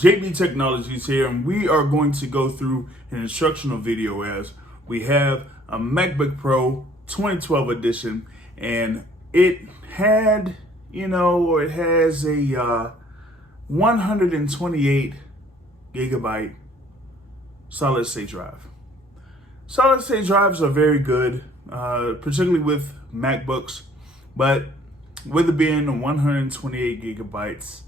JB Technologies here, and we are going to go through an instructional video as we have a MacBook Pro 2012 edition, and it had, it has a 128 gigabyte solid state drive. Solid state drives are very good, particularly with MacBooks, but with it being 128 gigabytes,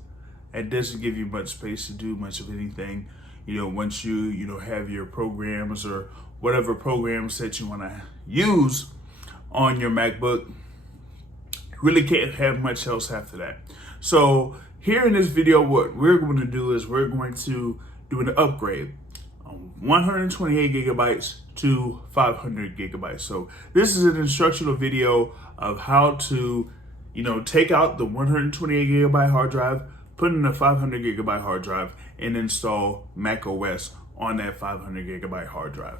it doesn't give you much space to do much of anything. Once you have your programs or whatever programs that you want to use on your MacBook, you really can't have much else after that. So here in this video, what we're going to do is we're going to do an upgrade on 128 gigabytes to 500 gigabytes. So this is an instructional video of how to, take out the 128 gigabyte hard drive, put in a 500 gigabyte hard drive, and install Mac OS on that 500 gigabyte hard drive.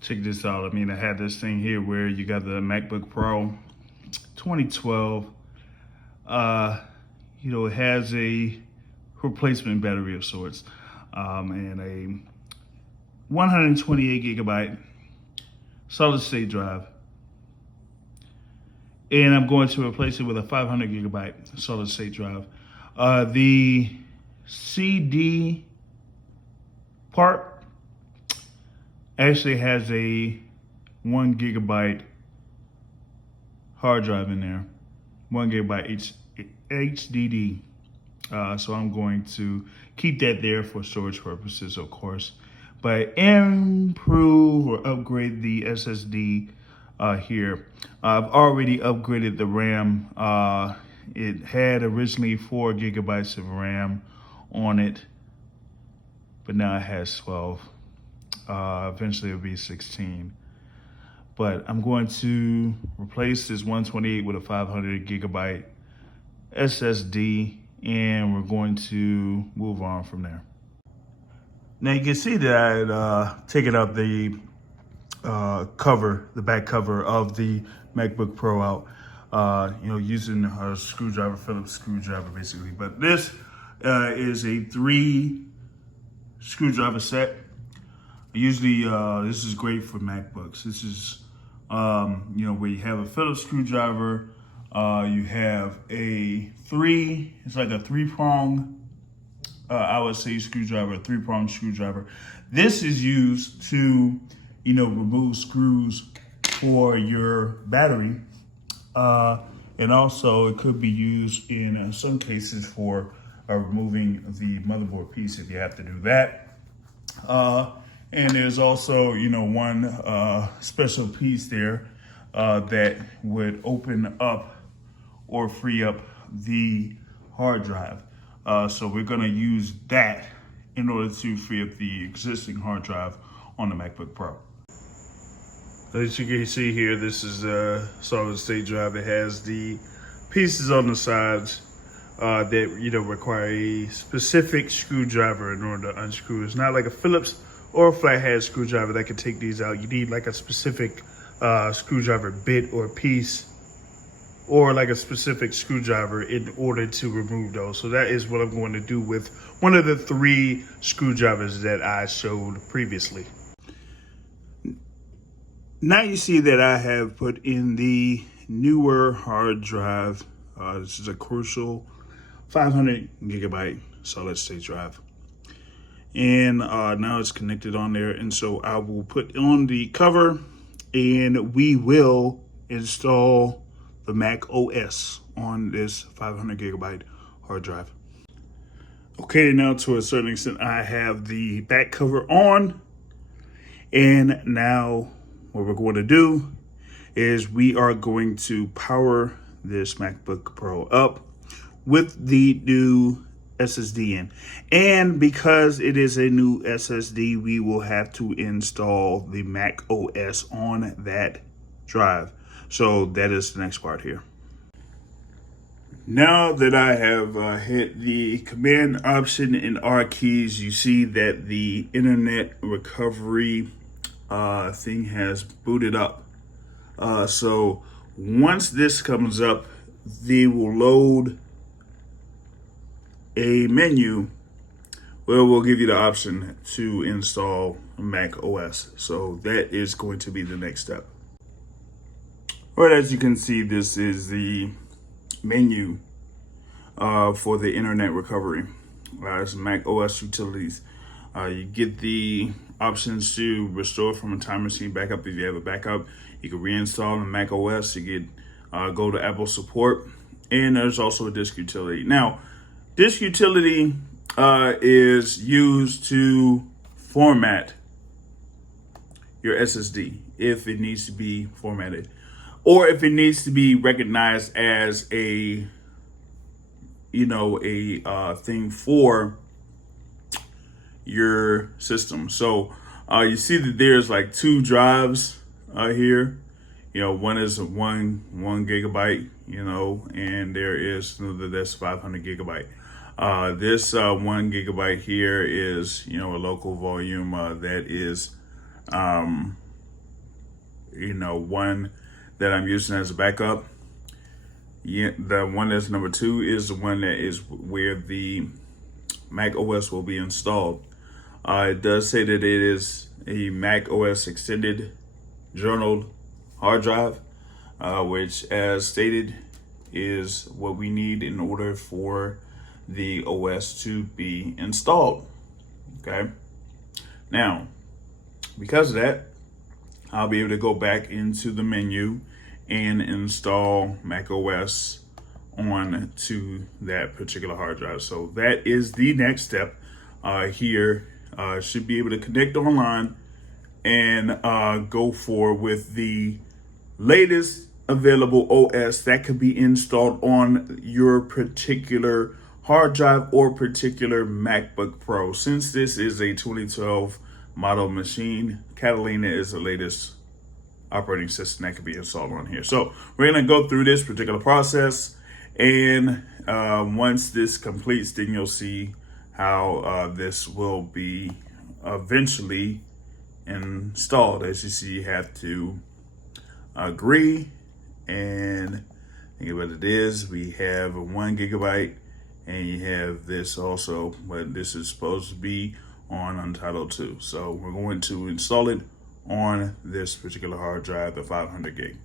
Check this out. I had this thing here where you got the MacBook Pro 2012. It has a replacement battery of sorts, and a 128 gigabyte solid state drive. And I'm going to replace it with a 500 gigabyte solid state drive. The CD part actually has a 1 gigabyte hard drive in there, 1 gigabyte HDD. So I'm going to keep that there for storage purposes, of course, but improve or upgrade the SSD here. I've already upgraded the RAM. It had originally 4 gigabytes of RAM on it, but now it has 12. Eventually it'll be 16. But I'm going to replace this 128 with a 500 gigabyte SSD, and we're going to move on from there. Now you can see that I had taken out the the back cover of the MacBook Pro out, using a screwdriver, Phillips screwdriver basically. But this is a 3 screwdriver set. Usually this is great for MacBooks. This is, where you have a Phillips screwdriver, you have it's like a 3-prong, I would say screwdriver, a 3-prong screwdriver. This is used to, remove screws for your battery. And also it could be used in some cases for removing the motherboard piece if you have to do that. And there's also, one special piece there that would open up or free up the hard drive. So we're gonna use that in order to free up the existing hard drive on the MacBook Pro. As you can see here, this is a solid state drive. It has the pieces on the sides that require a specific screwdriver in order to unscrew. It's not like a Phillips or a flathead screwdriver that can take these out. You need like a specific screwdriver bit or piece, or like a specific screwdriver in order to remove those. So that is what I'm going to do with one of the 3 screwdrivers that I showed previously. Now you see that I have put in the newer hard drive. This is a Crucial 500 gigabyte solid state drive. And now it's connected on there. And so I will put on the cover and we will install the Mac OS on this 500 gigabyte hard drive. Okay, now to a certain extent, I have the back cover on. And now what we're going to do is we are going to power this MacBook Pro up with the new SSD in. And because it is a new SSD, we will have to install the Mac OS on that drive. So that is the next part here. Now that I have hit the command option and R keys, you see that the internet recovery thing has booted up. So once this comes up, they will load a menu where we'll give you the option to install Mac OS. So that is going to be the next step. All right, as you can see, this is the menu for the internet recovery. It's Mac OS utilities. You get the options to restore from a time machine backup if you have a backup. You can reinstall in Mac OS. You get go to Apple support, and there's also a disk utility. Now, disk utility is used to format your SSD if it needs to be formatted, or if it needs to be recognized as a thing for your system. So you see that there's like 2 drives here. One is one gigabyte, and there is that's 500 gigabyte. This 1 gigabyte here is a local volume that is one that I'm using as a backup. Yeah, the one that's number 2 is the one that is where the Mac OS will be installed. It does say that it is a Mac OS extended journal hard drive, which, as stated, is what we need in order for the OS to be installed. Okay. Now, because of that, I'll be able to go back into the menu and install Mac OS on to that particular hard drive. So that is the next step here. Should be able to connect online and go forward with the latest available OS that could be installed on your particular hard drive or particular MacBook Pro. Since this is a 2012 model machine, Catalina is the latest operating system that could be installed on here. So we're going to go through this particular process, and once this completes, then you'll see how this will be eventually installed. As you see, you have to agree, and think what it is. We have a 1 gigabyte, and you have this also, but this is supposed to be on Untitled 2. So we're going to install it on this particular hard drive, the 500 gig.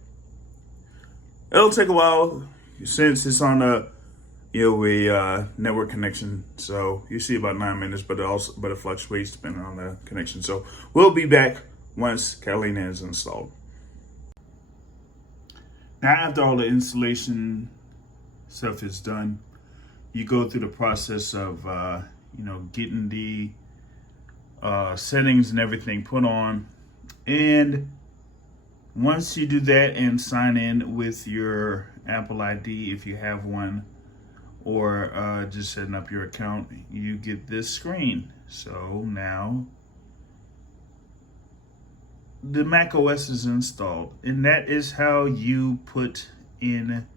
It'll take a while since it's on a network connection. So you see about 9 minutes, but it fluctuates depending on the connection. So we'll be back once Catalina is installed. Now, after all the installation stuff is done, you go through the process of getting the settings and everything put on. And once you do that and sign in with your Apple ID, if you have one, or just setting up your account, you get this screen. So now the Mac OS is installed, and that is how you put in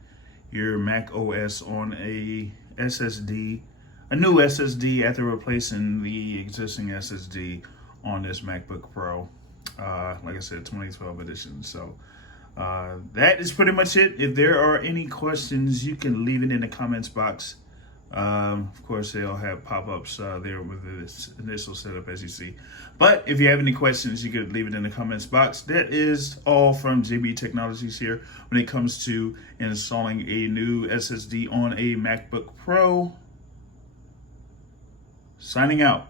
your Mac OS on a SSD, a new SSD, after replacing the existing SSD on this MacBook Pro. Like I said, 2012 edition. So that is pretty much it. If there are any questions, you can leave it in the comments box. Of course, they'll have pop-ups there with this initial setup, as you see. But if you have any questions, you could leave it in the comments box. That is all from JB Technologies here when it comes to installing a new SSD on a MacBook Pro. Signing out.